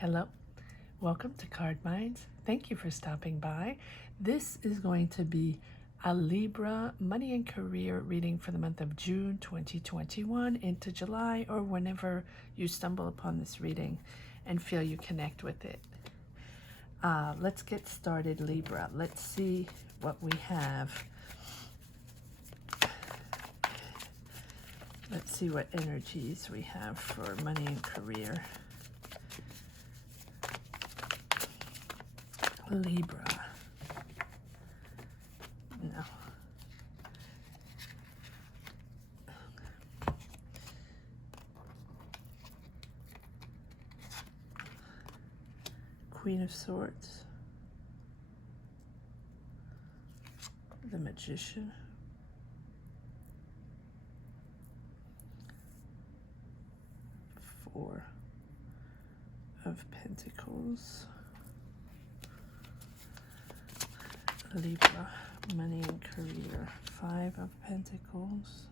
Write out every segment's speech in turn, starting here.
Hello, welcome to Card Minds. Thank you for stopping by. This is going to be a Libra money and career reading for the month of June 2021 into July, or whenever you stumble upon this reading and feel you connect with it. Let's get started, Libra. Let's see what we have. Let's see what energies we have for money and career. Libra. No. Queen of Swords. The Magician. Four of Pentacles. Libra, money and career. Five of Pentacles.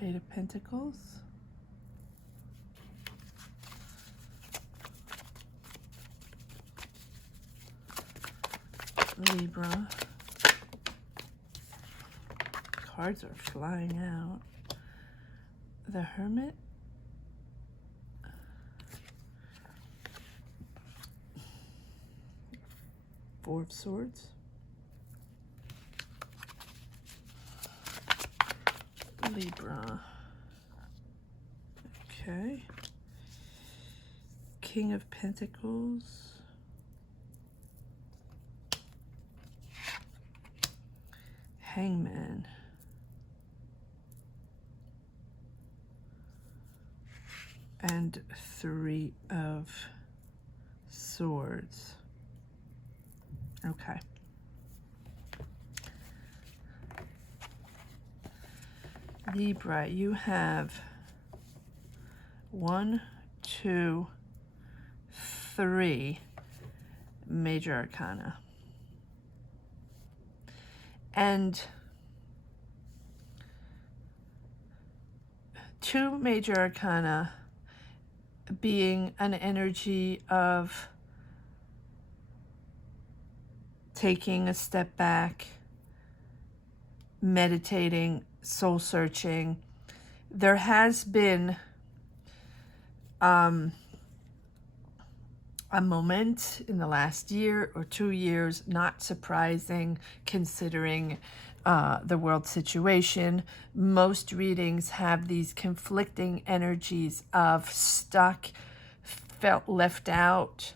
Eight of Pentacles. Libra. Cards are flying out. The Hermit. Four of Swords. Libra. Okay. King of Pentacles. Hangman. And Three of Swords. Okay. Libra, you have 1, 2, 3 major arcana. And 2 major arcana being an energy of taking a step back, meditating, soul searching. There has been a moment in the last year or 2 years, not surprising considering the world situation. Most readings have these conflicting energies of stuck, felt left out,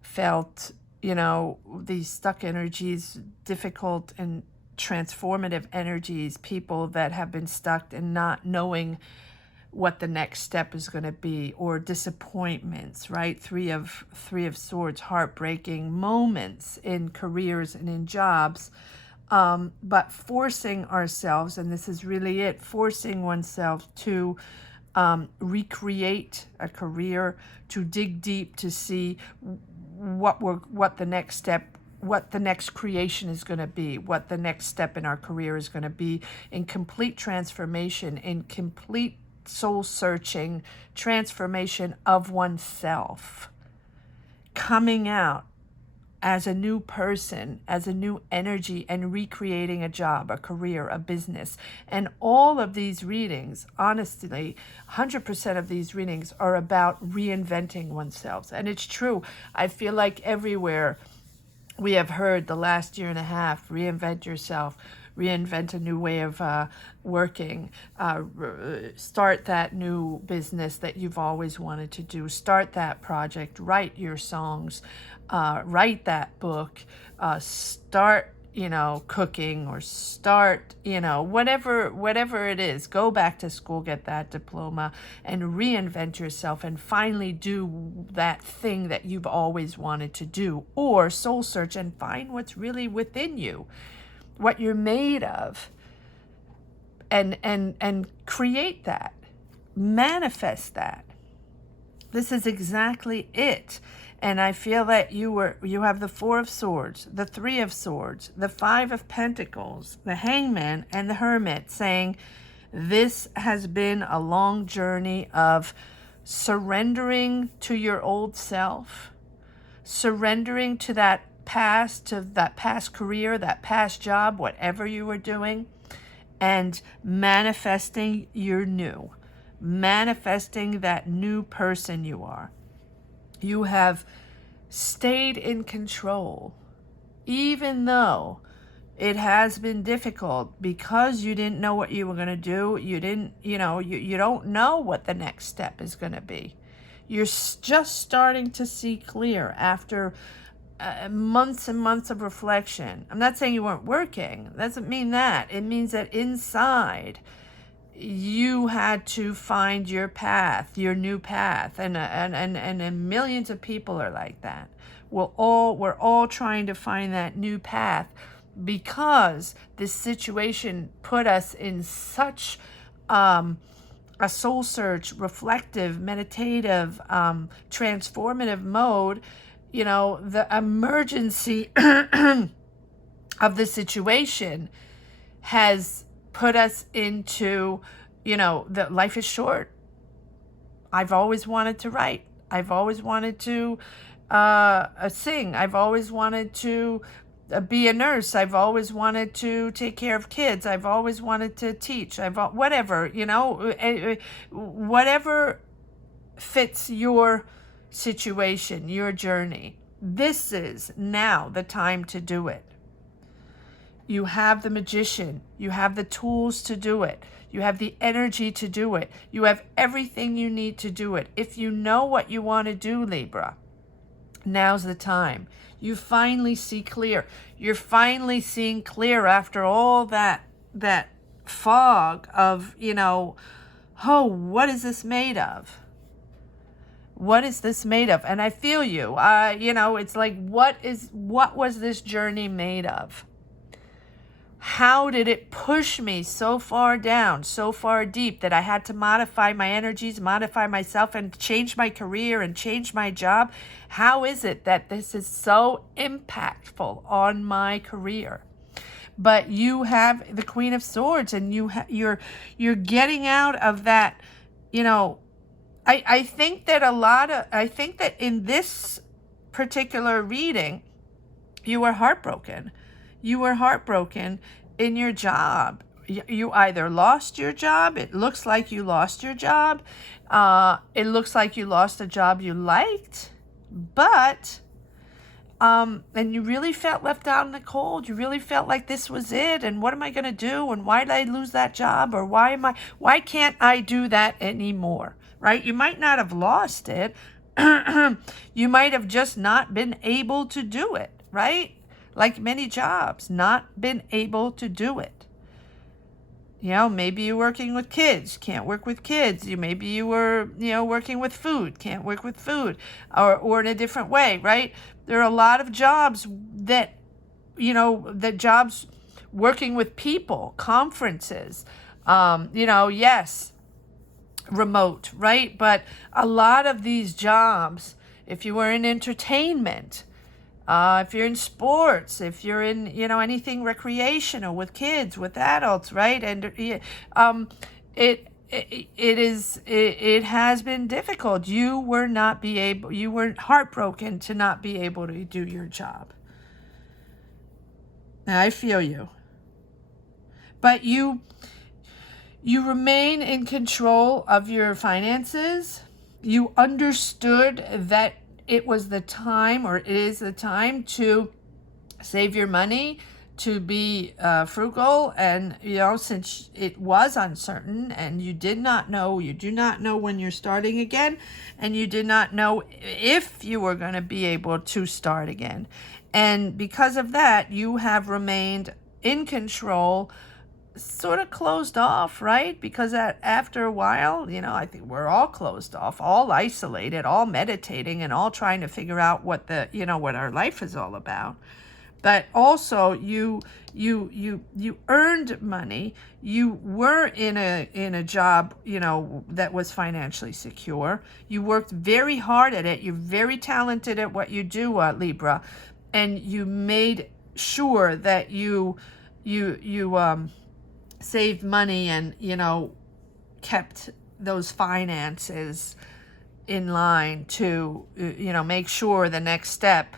felt, these stuck energies, difficult and transformative energies, people that have been stuck and not knowing what the next step is going to be, or disappointments, right? Three of Swords, heartbreaking moments in careers and in jobs. But forcing ourselves, and this is really it, forcing oneself to recreate a career, to dig deep, to see what the next step, what the next creation is going to be, what the next step in our career is going to be, in complete transformation, in complete soul searching, transformation of oneself, coming out as a new person, as a new energy, and recreating a job, a career, a business. And all of these readings, honestly, 100% of these readings are about reinventing oneself. And it's true. I feel like everywhere we have heard the last year and a half, reinvent yourself, reinvent a new way of working, start that new business that you've always wanted to do, start that project, write your songs, write that book, start, cooking, or start, whatever it is, go back to school, get that diploma, and reinvent yourself and finally do that thing that you've always wanted to do, or soul search and find what's really within you, what you're made of, and create that, manifest that. This is exactly it. And I feel that you have the Four of Swords, the Three of Swords, the Five of Pentacles, the Hangman, and the Hermit, saying this has been a long journey of surrendering to your old self, surrendering to that past career, that past job, whatever you were doing, and manifesting your new, manifesting that new person you are. You have stayed in control, even though it has been difficult, because you didn't know what you were going to do. You didn't, you don't know what the next step is going to be. You're just starting to see clear after months and months of reflection. I'm not saying you weren't working. It doesn't mean that. It means that inside you had to find your path, your new path, and millions of people are like that. We're all trying to find that new path, because this situation put us in such a soul search, reflective, meditative, transformative mode. The emergency of the situation has put us into, that life is short. I've always wanted to write. I've always wanted to sing. I've always wanted to be a nurse. I've always wanted to take care of kids. I've always wanted to teach. Whatever fits your situation, your journey. This is now the time to do it. You have the Magician. You have the tools to do it. You have the energy to do it. You have everything you need to do it. If you know what you want to do, Libra, now's the time. You finally see clear. You're finally seeing clear after all that fog of, what is this made of? What is this made of? And I feel you. It's like, what was this journey made of? How did it push me so far down, so far deep, that I had to modify my energies, modify myself, and change my career and change my job? How is it that this is so impactful on my career? But you have the Queen of Swords, and you're getting out of that. I think that in this particular reading, you were heartbroken. You were heartbroken in your job. You either lost your job. It looks like you lost your job. It looks like you lost a job you liked, and you really felt left out in the cold. You really felt like this was it. And what am I going to do? And why did I lose that job? Or why can't I do that anymore? Right? You might not have lost it. You might have just not been able to do it, right? Like many jobs, not been able to do it. Maybe you're working with kids, can't work with kids. Maybe you were, working with food, can't work with food, or in a different way, right? There are a lot of jobs that jobs working with people, conferences, yes, remote, right? But a lot of these jobs, if you were in entertainment, if you're in sports, if you're in, anything recreational with kids, with adults, right? And it has been difficult. You were heartbroken to not be able to do your job. Now, I feel you. But you remain in control of your finances. You understood that it was the time, or it is the time, to save your money, to be frugal. And, since it was uncertain and you do not know when you're starting again, and you did not know if you were going to be able to start again. And because of that, you have remained in control, sort of closed off, right? Because after a while, I think we're all closed off, all isolated, all meditating, and all trying to figure out what our life is all about. But also you earned money. You were in a job, that was financially secure. You worked very hard at it. You're very talented at what you do, Libra, and you made sure that you saved money and kept those finances in line to make sure the next step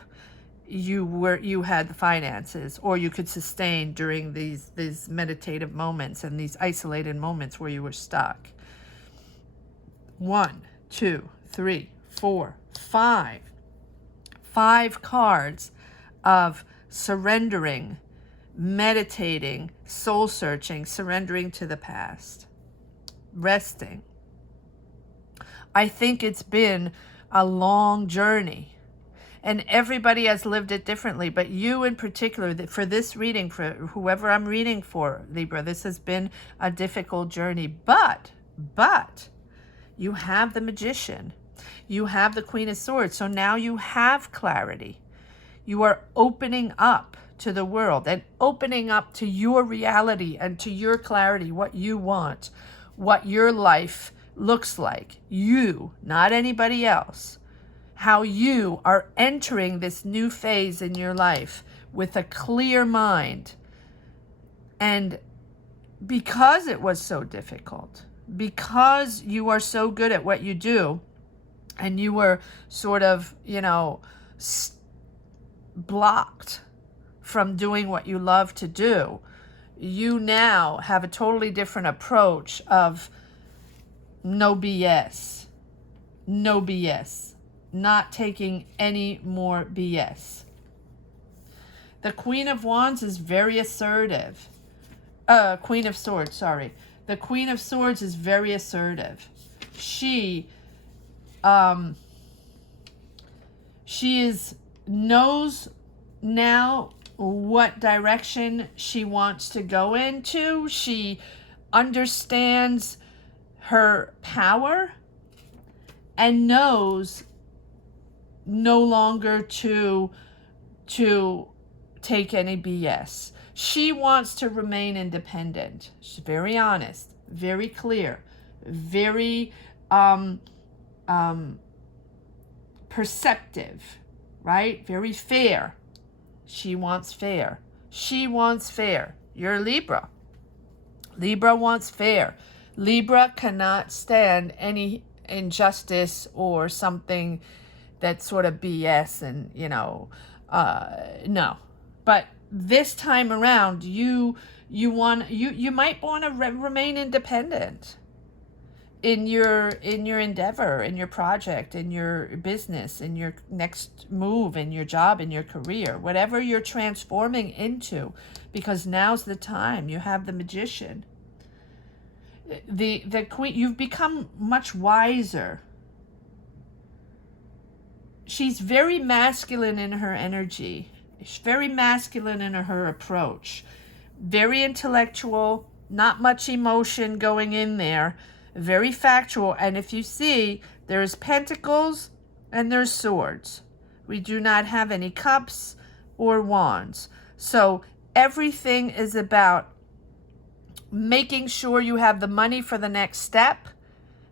you had the finances, or you could sustain during these meditative moments and these isolated moments where you were stuck. 1, 2, 3, 4, 5. 5 cards of surrendering, meditating, soul searching, surrendering to the past, resting. I think it's been a long journey. And everybody has lived it differently, but you in particular, for this reading, for whoever I'm reading for, Libra, this has been a difficult journey. But you have the Magician. You have the Queen of Swords. So now you have clarity. You are opening up to the world and opening up to your reality and to your clarity, what you want, what your life looks like. You, not anybody else. How you are entering this new phase in your life with a clear mind. And because it was so difficult, because you are so good at what you do, and you were sort of, blocked from doing what you love to do, you now have a totally different approach of no BS. No BS. Not taking any more BS. The Queen of Wands is very assertive. Queen of Swords, sorry. The Queen of Swords is very assertive. She knows now what direction she wants to go into. She understands her power and knows no longer to take any BS. She wants to remain independent. She's very honest, very clear, very perceptive, right? Very fair. She wants fair. She wants fair. You're Libra. Libra wants fair. Libra cannot stand any injustice or something that's sort of BS and, no. But this time around, you might want to remain independent in your endeavor, in your project, in your business, in your next move, in your job, in your career, whatever you're transforming into, because now's the time. You have the Magician. The Queen, you've become much wiser. She's very masculine in her energy. She's very masculine in her approach. Very intellectual, not much emotion going in there. Very factual. And if you see, there's pentacles and there's swords. We do not have any cups or wands. So everything is about making sure you have the money for the next step,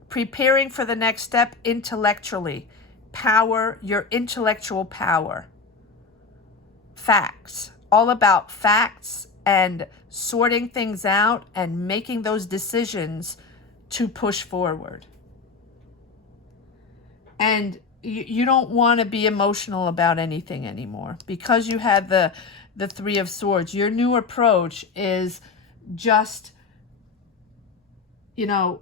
preparing for the next step intellectually. Power, your intellectual power. Facts. All about facts and sorting things out and making those decisions to push forward. And you don't want to be emotional about anything anymore. Because you had the Three of Swords, your new approach is just, the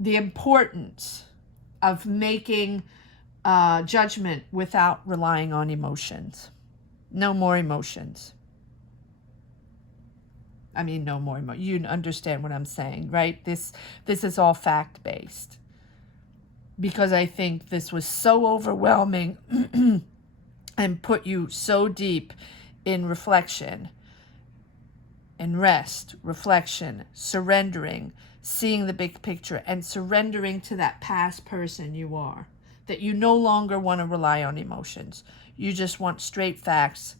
importance of making judgment without relying on emotions. No more emotions. I mean, no more emotions. You understand what I'm saying, right? This is all fact-based. Because I think this was so overwhelming and put you so deep in reflection and rest, reflection, surrendering, seeing the big picture, and surrendering to that past person you are. That you no longer want to rely on emotions. You just want straight facts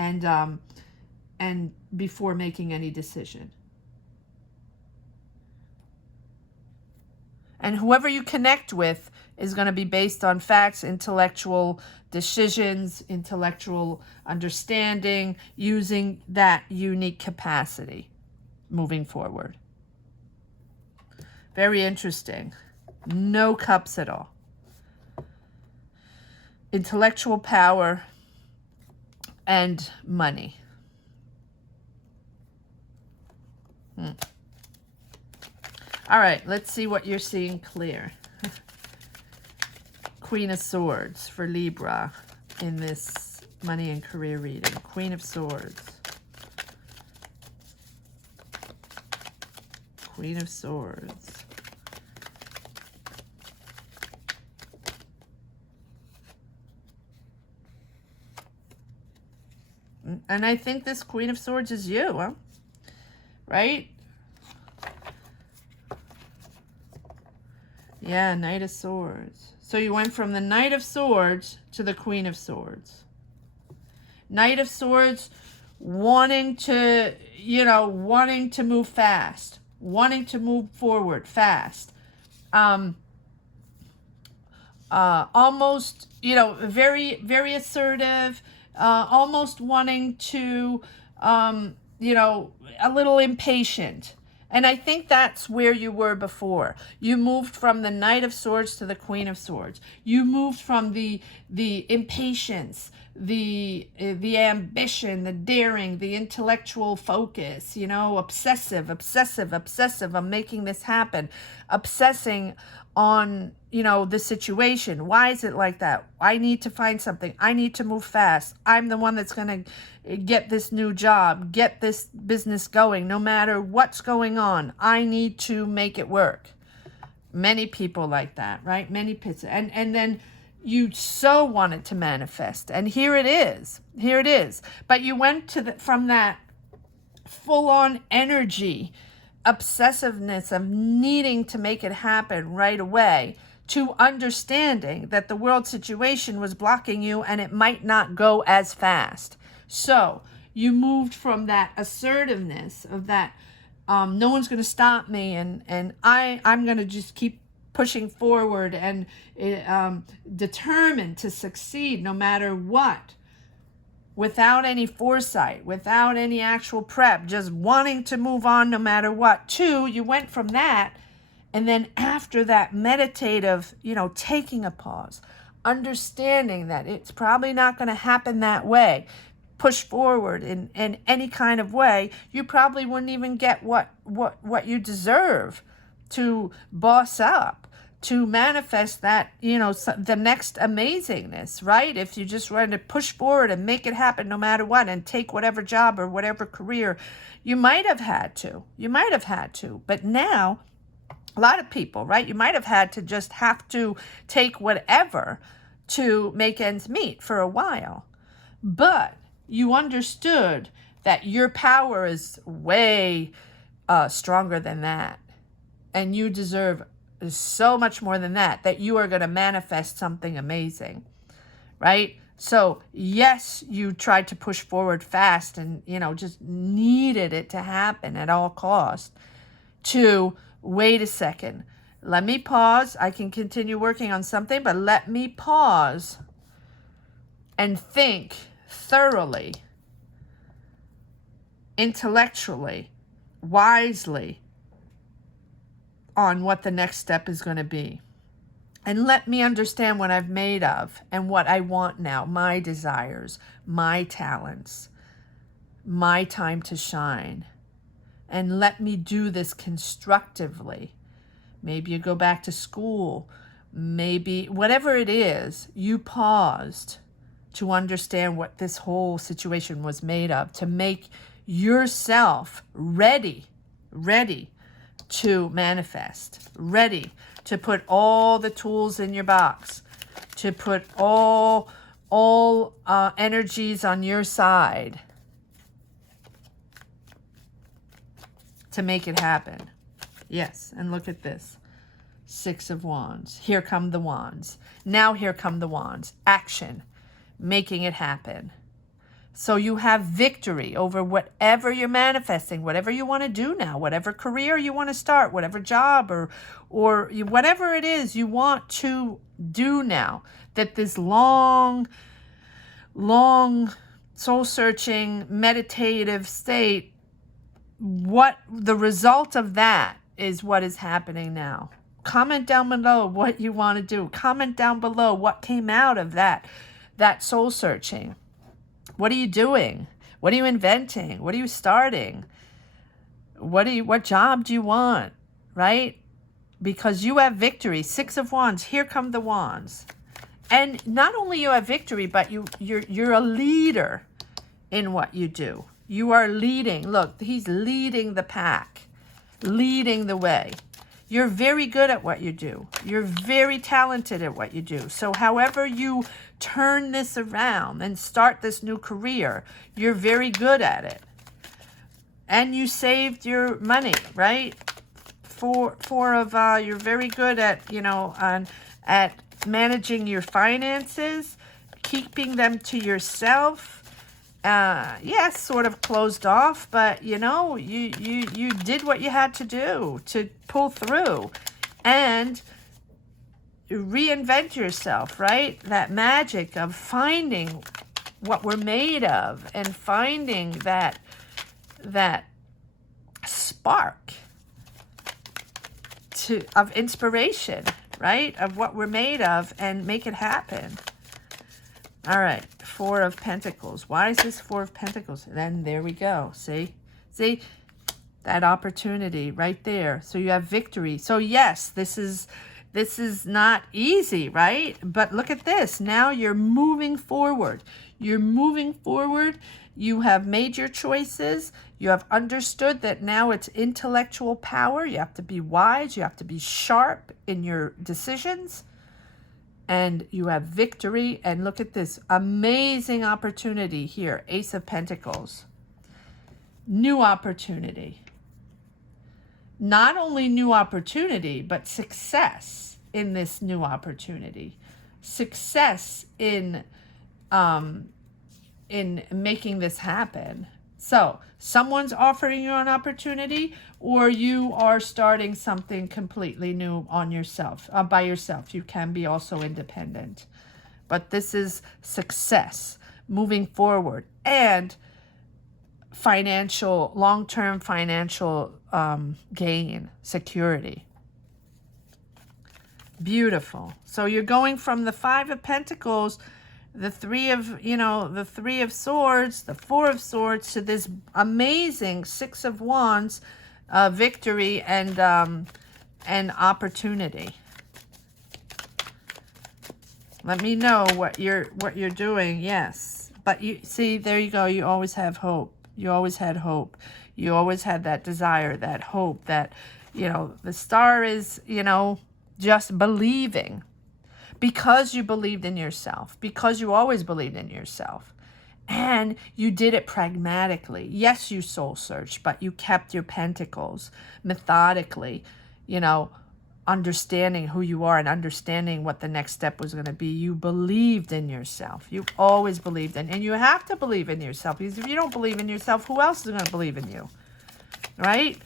and before making any decision. And whoever you connect with is going to be based on facts, intellectual decisions, intellectual understanding, using that unique capacity moving forward. Very interesting. No cups at all. Intellectual power and money. All right, let's see what you're seeing clear. Queen of Swords for Libra in this money and career reading. Queen of Swords. Queen of Swords. And I think this Queen of Swords is you, huh? Right? Yeah, Knight of Swords. So you went from the Knight of Swords to the Queen of Swords. Knight of Swords wanting to, wanting to move fast. Wanting to move forward fast. Almost, very, very assertive. Almost wanting to, a little impatient. And I think that's where you were before. You moved from the Knight of Swords to the Queen of Swords. You moved from the impatience, the ambition, the daring, the intellectual focus, obsessive. I'm making this happen. Obsessing on, the situation. Why is it like that? I need to find something. I need to move fast. I'm the one that's going to get this new job, get this business going, no matter what's going on. I need to make it work. Many people like that, right? Many people. And then you so want it to manifest. And here it is. Here it is. But you went from that full-on energy, obsessiveness of needing to make it happen right away, to understanding that the world situation was blocking you and it might not go as fast. So you moved from that assertiveness of that no one's going to stop me, and I'm going to just keep pushing forward and determined to succeed no matter what, without any foresight, without any actual prep, just wanting to move on no matter what. Two, you went from that, and then after that meditative, taking a pause, understanding that it's probably not going to happen that way, push forward in any kind of way, you probably wouldn't even get what you deserve, to boss up, to manifest that, the next amazingness, right? If you just wanted to push forward and make it happen no matter what, and take whatever job or whatever career, you might have had to. But now, a lot of people, right? You might have had to just have to take whatever to make ends meet for a while. But you understood that your power is way stronger than that. And you deserve so much more than that, that you are going to manifest something amazing, right? So yes, you tried to push forward fast and, just needed it to happen at all costs. To wait a second, let me pause. I can continue working on something, but let me pause and think thoroughly, intellectually, wisely on what the next step is going to be. And let me understand what I've made of and what I want now, my desires, my talents, my time to shine. And let me do this constructively. Maybe you go back to school, maybe whatever it is, you paused to understand what this whole situation was made of, to make yourself ready to manifest, ready to put all the tools in your box, to put all energies on your side to make it happen. Yes, and look at this. 6 of Wands. Here come the wands. Now here come the wands. Action. Making it happen. So you have victory over whatever you're manifesting, whatever you want to do now, whatever career you want to start, whatever job whatever it is you want to do now. That this long soul searching meditative state, what the result of that is what is happening now. Comment down below what you want to do. Comment down below what came out of that soul searching. What are you doing? What are you inventing? What are you starting? What job do you want? Right? Because you have victory. 6 of Wands. Here come the Wands. And not only you have victory, but you're a leader in what you do. You are leading. Look, he's leading the pack, leading the way. You're very good at what you do. You're very talented at what you do. So however you turn this around and start this new career, you're very good at it. And you saved your money, right? You're very good at, at managing your finances, keeping them to yourself. Yes, sort of closed off, but you did what you had to do to pull through and reinvent yourself, right? That magic of finding what we're made of and finding that spark of inspiration, right? Of what we're made of and make it happen. All right, 4 of Pentacles. Why is this 4 of Pentacles? And then there we go. See that opportunity right there. So you have victory. So yes, this is not easy, right? But look at this. Now you're moving forward. You're moving forward. You have made your choices. You have understood that now it's intellectual power. You have to be wise. You have to be sharp in your decisions. And you have victory. And look at this amazing opportunity here. Ace of Pentacles. New opportunity. Not only new opportunity, but success in this new opportunity. Success in making this happen. So someone's offering you an opportunity, or you are starting something completely new on yourself, by yourself. You can be also independent. But this is success, moving forward, and financial, long-term financial gain, security. Beautiful. So you're going from the 5 of Pentacles, the 3 of, the 3 of Swords, the 4 of Swords, to this amazing 6 of Wands, victory and opportunity. Let me know what you're doing. Yes, but you see, there you go. You always have hope. You always had hope. You always had that desire, that hope, that the star is just believing. Because you believed in yourself, because you always believed in yourself, and you did it pragmatically. Yes, you soul searched, but you kept your pentacles methodically, understanding who you are and understanding what the next step was going to be. You believed in yourself. You always believed in, and you have to believe in yourself, because if you don't believe in yourself, who else is going to believe in you? Right?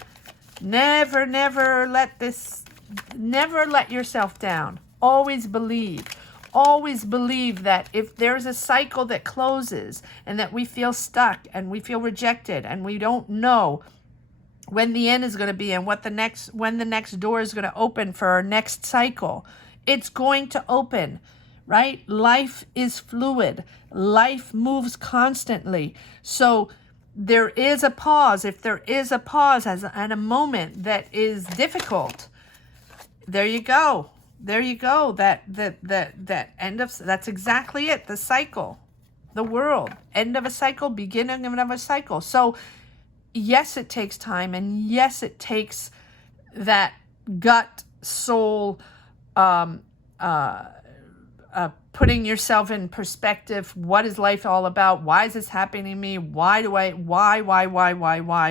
Never let yourself down. Always believe that if there's a cycle that closes and that we feel stuck and we feel rejected and we don't know when the end is going to be and when the next door is going to open for our next cycle, it's going to open, right? Life is fluid. Life moves constantly. So there is a pause. If there is a pause and a moment that is difficult, there you go. There you go. That end of, that's exactly it. The cycle, the world, end of a cycle, beginning of a cycle. So yes, it takes time, and yes, it takes that gut soul, putting yourself in perspective. What is life all about? Why is this happening to me? Why?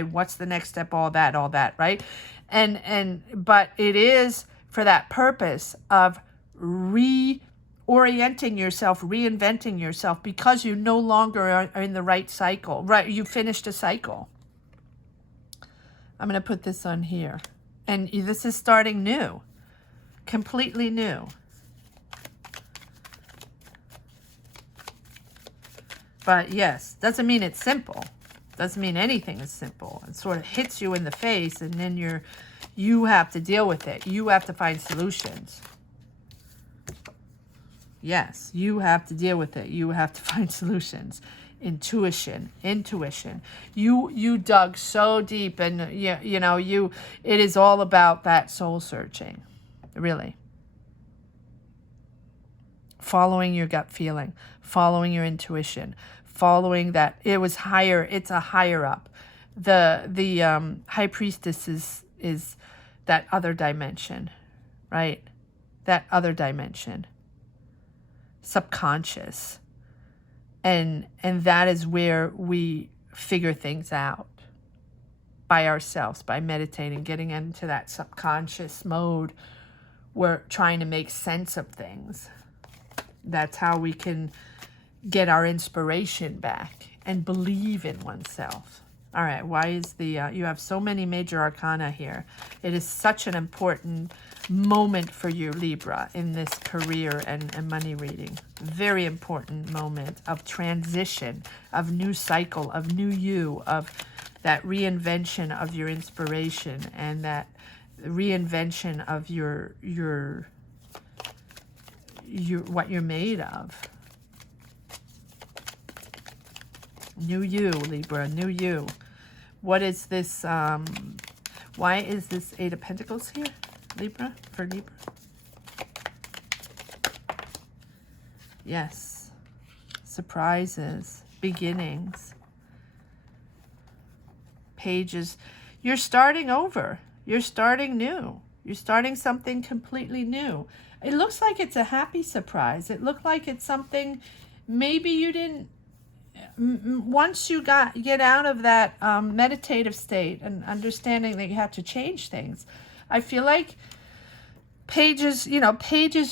What's the next step? All that, right? But it is for that purpose of orienting yourself, reinventing yourself, because you no longer are in the right cycle, right? You finished a cycle. I'm going to put this on here. And this is starting new, completely new. But yes, doesn't mean it's simple. Doesn't mean anything is simple. It sort of hits you in the face, and then you have to deal with it. You have to find solutions. Yes, you have to deal with it. You have to find solutions. Intuition. You dug so deep, and it is all about that soul searching, really. Following your gut feeling, following your intuition, following that. It's a higher up. The high priestess is that other dimension, right? That other dimension. Subconscious. And that is where we figure things out by ourselves, by meditating, getting into that subconscious mode. We're trying to make sense of things. That's how we can get our inspiration back and believe in oneself. All right, why is you have so many major arcana here. It is such an important moment for you, Libra, in this career and money reading. Very important moment of transition, of new cycle, of new you, of that reinvention of your inspiration, and that reinvention of your what you're made of. New you, Libra, new you. What is this? Why is this Eight of Pentacles here, Libra, for Libra? Yes. Surprises, beginnings, pages. You're starting over. You're starting new. You're starting something completely new. It looks like it's a happy surprise. It looked like it's something maybe you didn't. Once you get out of that meditative state and understanding that you have to change things, I feel like pages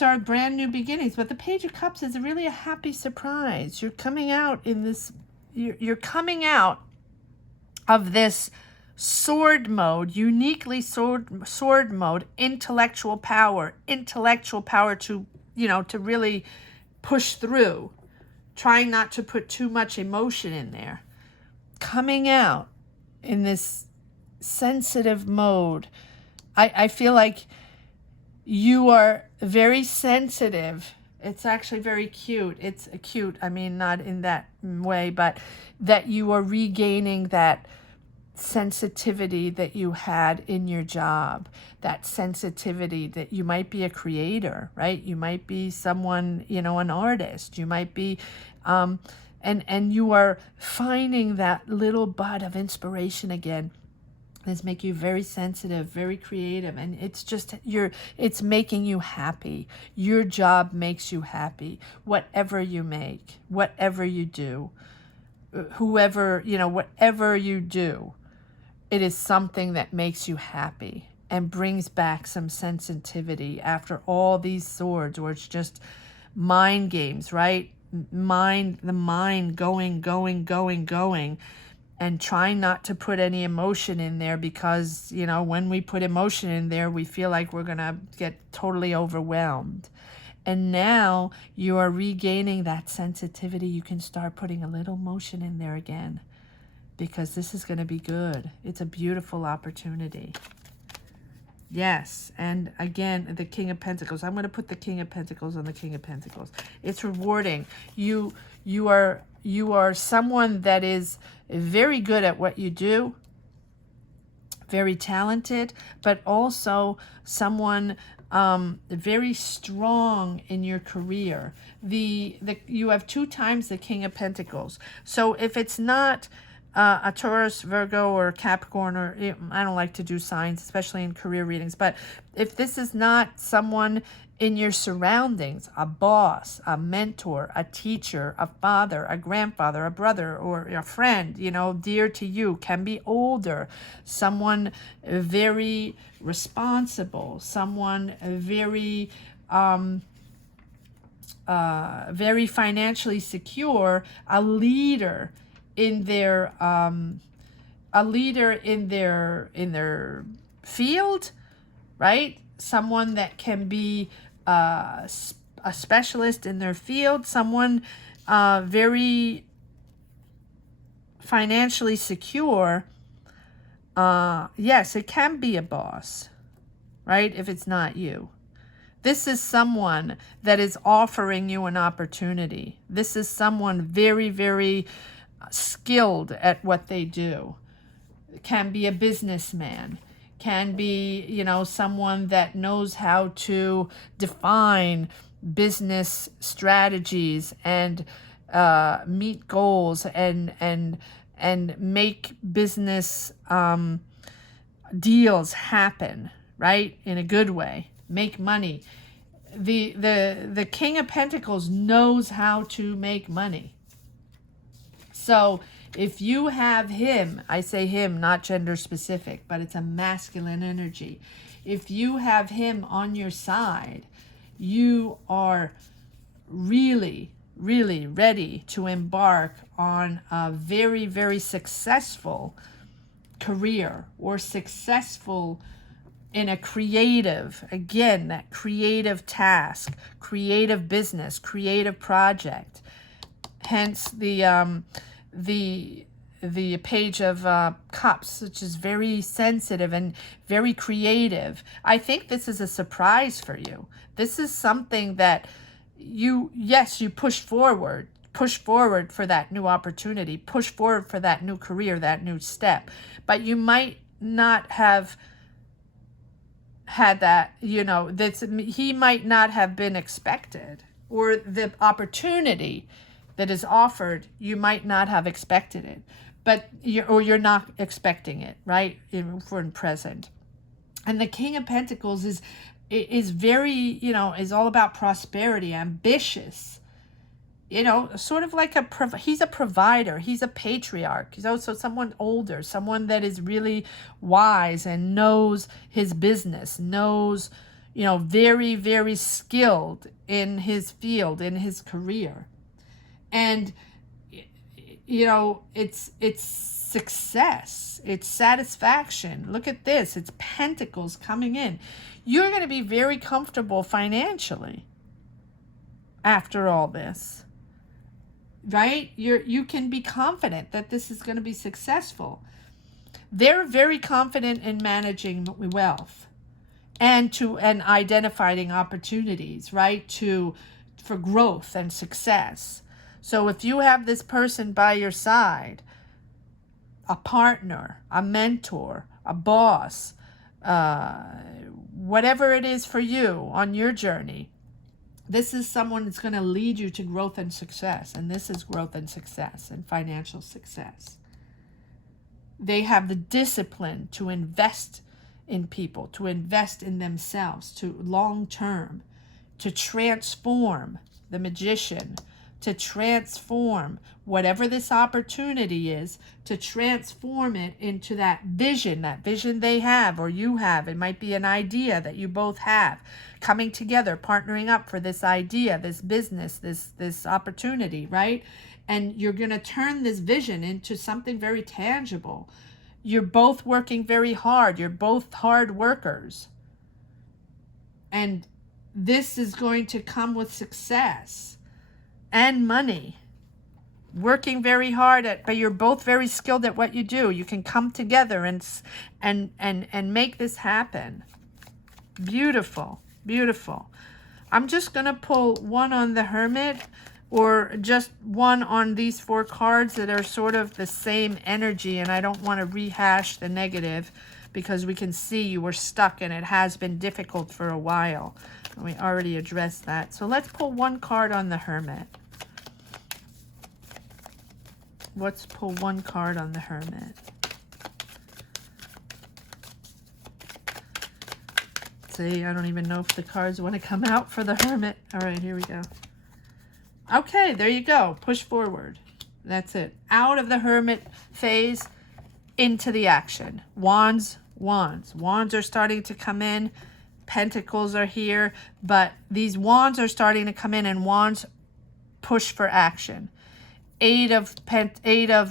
are brand new beginnings, but the Page of Cups is really a happy surprise. You're coming out in this, you're coming out of this sword mode, uniquely sword mode, intellectual power to, to really push through. Trying not to put too much emotion in there. Coming out in this sensitive mode. I feel like you are very sensitive. It's actually very cute. It's cute. I mean, not in that way, but that you are regaining that sensitivity that you had in your job, that sensitivity that you might be a creator, right? You might be someone, an artist. You might be, and you are finding that little bud of inspiration again. This make you very sensitive, very creative, and it's just it's making you happy. Your job makes you happy. Whatever you make, whatever you do, whatever you do, it is something that makes you happy and brings back some sensitivity after all these swords, where it's just mind games, right? The mind going, and trying not to put any emotion in there, because, when we put emotion in there, we feel like we're going to get totally overwhelmed. And now you are regaining that sensitivity. You can start putting a little motion in there again, because this is going to be good. It's a beautiful opportunity. Yes, and again, the King of Pentacles. I'm going to put the King of Pentacles on the King of Pentacles. It's rewarding. You are someone that is very good at what you do, very talented, but also someone very strong in your career. You have 2 times the King of Pentacles. So if it's not a Taurus, Virgo, or Capricorn, or I don't like to do signs, especially in career readings, but if this is not someone in your surroundings, a boss, a mentor, a teacher, a father, a grandfather, a brother, or a friend, dear to you, can be older, someone very responsible, someone very very financially secure, a leader in their field, right? Someone that can be a specialist in their field, someone very financially secure. Yes, it can be a boss, right? If it's not you. This is someone that is offering you an opportunity. This is someone very, very skilled at what they do. It can be a businessman, can be, you know, someone that knows how to define business strategies and meet goals and make business deals happen, right? In a good way. Make money. The King of Pentacles knows how to make money. So if you have him, I say him, not gender specific, but it's a masculine energy. If you have him on your side, you are really, really ready to embark on a very, very successful career or successful in a creative, again, that creative task, creative business, creative project. Hence the Page of Cups, which is very sensitive and very creative. I think this is a surprise for you. This is something that you push forward for that new opportunity, push forward for that new career, that new step. But you might not have had that, you know, he might not have been expected, or the opportunity that is offered, you might not have expected it, but you're not expecting it, right? For in present. And the King of Pentacles is very, you know, is all about prosperity, ambitious, you know, sort of like he's a provider, he's a patriarch, he's also someone older, someone that is really wise and knows his business, knows, you know, very, very skilled in his field, in his career. And, you know, it's success, it's satisfaction. Look at this, it's Pentacles coming in. You're going to be very comfortable financially after all this, right? You can be confident that this is going to be successful. They're very confident in managing wealth and identifying opportunities, right? For growth and success. So if you have this person by your side, a partner, a mentor, a boss, whatever it is for you on your journey, this is someone that's going to lead you to growth and success. And this is growth and success and financial success. They have the discipline to invest in people, to invest in themselves, to long term, to transform, the Magician, to transform whatever this opportunity is, to transform it into that vision they have or you have. It might be an idea that you both have, coming together, partnering up for this idea, this business, this opportunity, right? And you're going to turn this vision into something very tangible. You're both working very hard. You're both hard workers. And this is going to come with success and money. Working very hard but you're both very skilled at what you do. You can come together and make this happen. Beautiful, beautiful. I'm just going to pull one on the Hermit, or just one on these 4 cards that are sort of the same energy, and I don't want to rehash the negative because we can see you were stuck and it has been difficult for a while. And we already addressed that. So let's pull one card on the Hermit. Let's pull one card on the Hermit. See, I don't even know if the cards want to come out for the Hermit. All right, here we go. Okay, there you go. Push forward. That's it. Out of the Hermit phase, into the action. Wands, wands. Wands are starting to come in. Pentacles are here, but these Wands are starting to come in, and Wands push for action. Eight of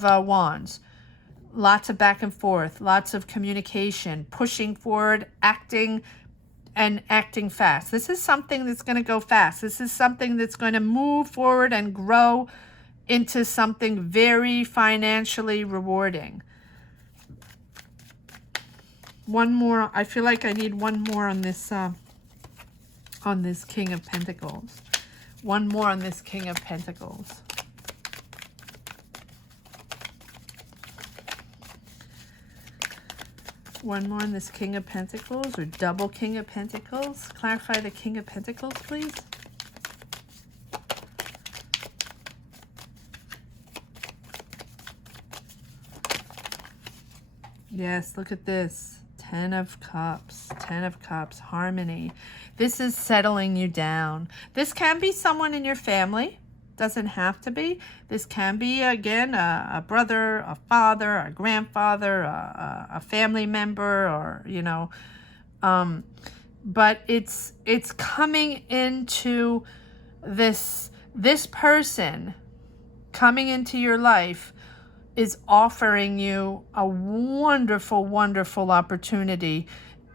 Wands. Lots of back and forth, lots of communication, pushing forward, acting fast. This is something that's going to go fast. This is something that's going to move forward and grow into something very financially rewarding. One more. I feel like I need one more on this King of Pentacles. One more on this King of Pentacles. One more on this King of Pentacles, or double King of Pentacles. Clarify the King of Pentacles, please. Yes, look at this. 10 of Cups. 10 of Cups. Harmony. This is settling you down. This can be someone in your family. Doesn't have to be. This can be, again, a brother, a father, a grandfather, a family member, or, you know. But it's coming into this person coming into your life is offering you a wonderful, wonderful opportunity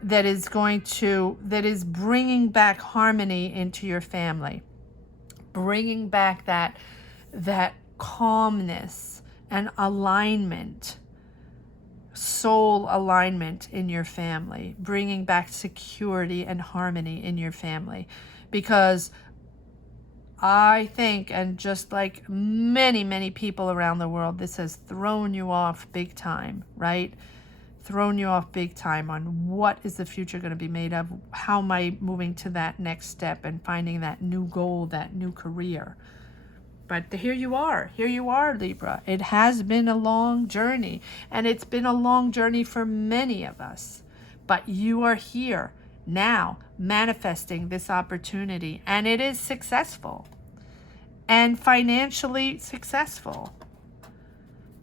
that is bringing back harmony into your family, bringing back that calmness and alignment, soul alignment in your family, bringing back security and harmony in your family. Because I think, and just like many, many people around the world, this has thrown you off big time, right? Thrown you off big time on what is the future going to be made of? How am I moving to that next step and finding that new goal, that new career? But here you are, Libra. It has been a long journey, and it's been a long journey for many of us. But you are here now, manifesting this opportunity, and it is successful and financially successful,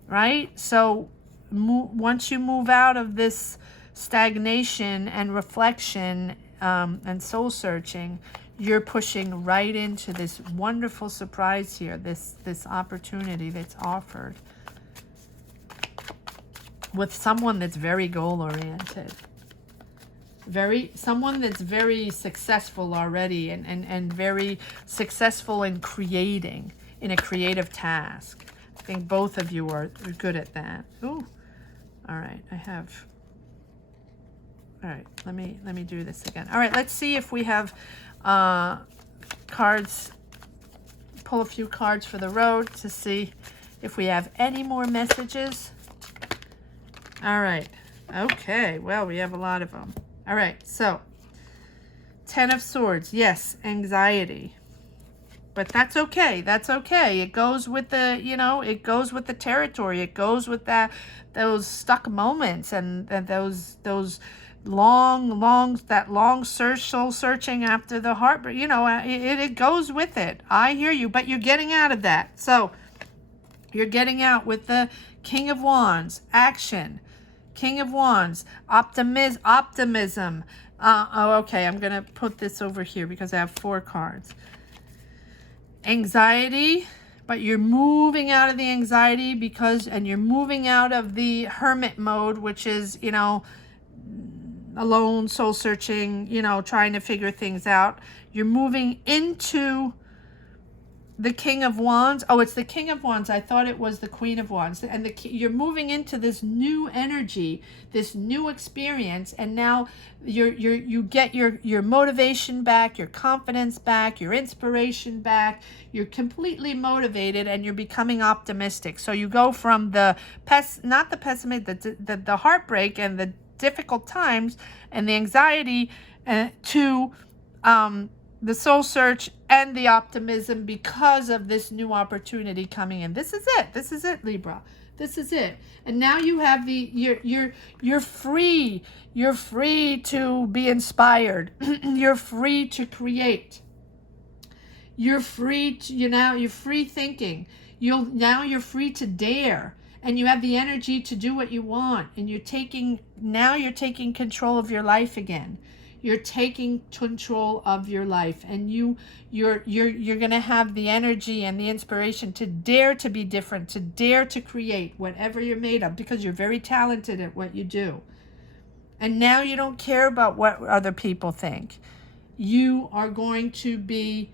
right? So once you move out of this stagnation and reflection and soul searching, you're pushing right into this wonderful surprise here, this opportunity that's offered with someone that's very goal oriented. Someone that's very successful already, and very successful in creating, in a creative task. I think both of you are good at that. Ooh, all right. All right. Let me do this again. All right. Let's see if we have cards. Pull a few cards for the road to see if we have any more messages. All right. Okay. Well, we have a lot of them. All right, so 10 of Swords. Yes, anxiety. But that's okay. That's okay. It goes with the, it goes with the territory. It goes with those stuck moments and those long soul searching after the heartbreak. It goes with it. I hear you, but you're getting out of that. So you're getting out with the King of Wands, action. King of Wands, optimism. Okay, I'm going to put this over here because I have 4 cards. Anxiety, but you're moving out of the anxiety and you're moving out of the hermit mode, which is, alone, soul searching, trying to figure things out. You're moving into the King of Wands. Oh, it's the King of Wands. I thought it was the Queen of Wands. And you're moving into this new energy, this new experience, and now you get your motivation back, your confidence back, your inspiration back. You're completely motivated, and you're becoming optimistic. So you go from the heartbreak and the difficult times and the anxiety to the soul search and the optimism because of this new opportunity coming in. This is it, Libra. This is it. And now you have you're free. You're free to be inspired. You're free to create. You're free to, you're free thinking. You're free to dare. And you have the energy to do what you want. And you're taking control of your life again. You're taking control of your life, and you're going to have the energy and the inspiration to dare to be different, to dare to create whatever you're made of, because you're very talented at what you do. And now you don't care about what other people think. You are going to be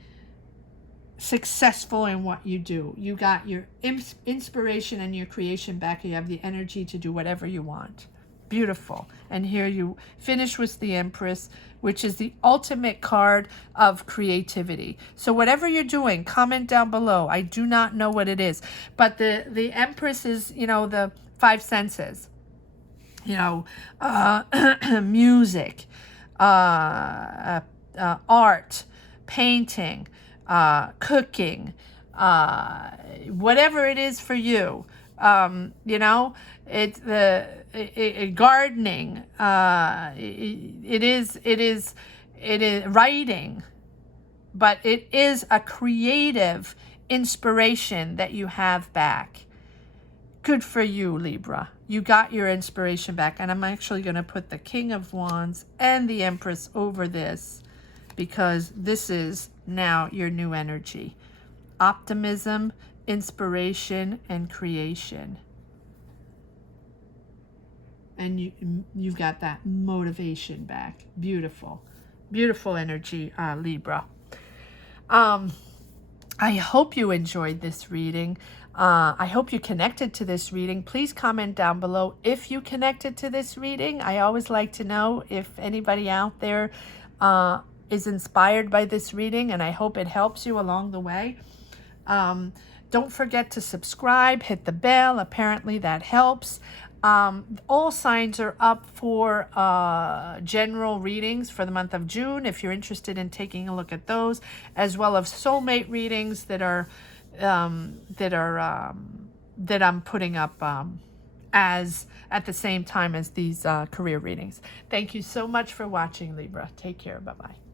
successful in what you do. You got your inspiration and your creation back. You have the energy to do whatever you want. Beautiful. And here you finish with the Empress, which is the ultimate card of creativity. So whatever you're doing, comment down below. I do not know what it is, but the Empress is, you know, the five senses. You know, music, art, painting, cooking, whatever it is for you. You know, it's gardening. It is writing, but it is a creative inspiration that you have back. Good for you, Libra. You got your inspiration back. And I'm actually going to put the King of Wands and the Empress over this, because this is now your new energy. Optimism, inspiration, and creation. And you've got that motivation back. Beautiful. Beautiful energy, Libra. I hope you enjoyed this reading. I hope you connected to this reading. Please comment down below if you connected to this reading. I always like to know if anybody out there is inspired by this reading, and I hope it helps you along the way. Don't forget to subscribe, hit the bell. Apparently that helps. All signs are up for general readings for the month of June, if you're interested in taking a look at those, as well as soulmate readings that I'm putting up as at the same time as these career readings. Thank you so much for watching, Libra. Take care. Bye-bye.